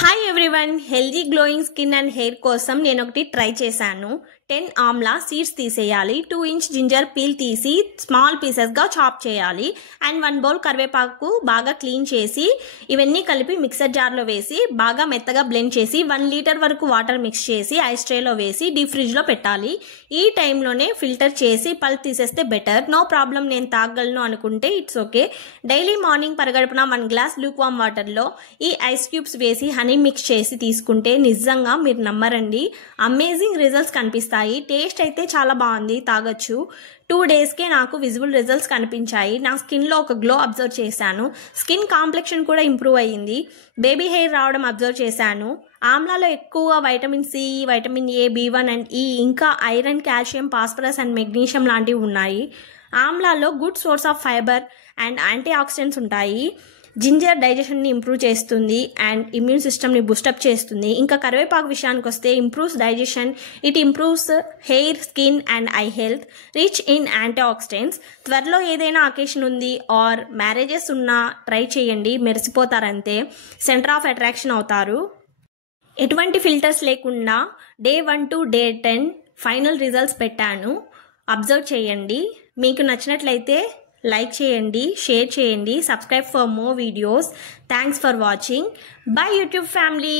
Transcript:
Hi everyone, healthy glowing skin and hair కోసం నేను ఒకటి ట్రై చేశాను. 10 ఆమ్లా సీడ్స్ తీసేయాలి, 2 ఇంచ్ జింజర్ పీల్ తీసి స్మాల్ పీసెస్గా చాప్ చేయాలి అండ్ 1 బౌల్ కరివేపాకు బాగా క్లీన్ చేసి ఇవన్నీ కలిపి మిక్సర్ జార్లో వేసి బాగా మెత్తగా బ్లెండ్ చేసి 1 లీటర్ వరకు వాటర్ మిక్స్ చేసి ఐస్ ట్రేలో వేసి డీప్ ఫ్రిడ్జ్లో పెట్టాలి. ఈ టైంలోనే ఫిల్టర్ చేసి పల్ప్ తీసేస్తే బెటర్. నో ప్రాబ్లం, నేను తాగలను అనుకుంటే ఇట్స్ ఓకే. డైలీ మార్నింగ్ పరగడుపున 1 గ్లాస్ లూక్ వామ్ వాటర్లో ఈ ఐస్ క్యూబ్స్ వేసి హనీ మిక్స్ చేసి తీసుకుంటే నిజంగా మీరు నమ్మరండి, అమేజింగ్ రిజల్ట్స్ కనిపిస్తాయి. టేస్ట్ అయితే చాలా బాగుంది, తాగొచ్చు. 2 డేస్కే నాకు విజిబుల్ రిజల్ట్స్ కనిపించాయి. నా స్కిన్లో ఒక గ్లో అబ్జర్వ్ చేశాను. స్కిన్ కాంప్లెక్షన్ కూడా ఇంప్రూవ్ అయ్యింది. బేబీ హెయిర్ రావడం అబ్జర్వ్ చేశాను. ఆమ్లాలో ఎక్కువ vitamin C, vitamin A, B1 and E, ఇంకా iron, calcium, phosphorus and magnesium లాంటివి ఉన్నాయి. ఆమ్లాలో good source of fibre and antioxidants ఉంటాయి. జింజర్ డైజెషన్ని ఇంప్రూవ్ చేస్తుంది అండ్ ఇమ్యూన్ సిస్టమ్ని బూస్టప్ చేస్తుంది. ఇంకా కరివేపాకు విషయానికి వస్తే improves digestion, it improves hair, skin and eye health, rich in antioxidants. త్వరలో ఏదైనా అకేషన్ ఉంది ఆర్ మ్యారేజెస్ ఉన్నా ట్రై చేయండి, మెరిసిపోతారంతే, సెంటర్ ఆఫ్ అట్రాక్షన్ అవుతారు. ఎటువంటి ఫిల్టర్స్ లేకుండా day 1 to day 10 final results పెట్టాను, అబ్జర్వ్ చేయండి. మీకు నచ్చినట్లయితే లైక్ చేయండి, షేర్ చేయండి, subscribe for more videos. Thanks for watching. By YouTube family.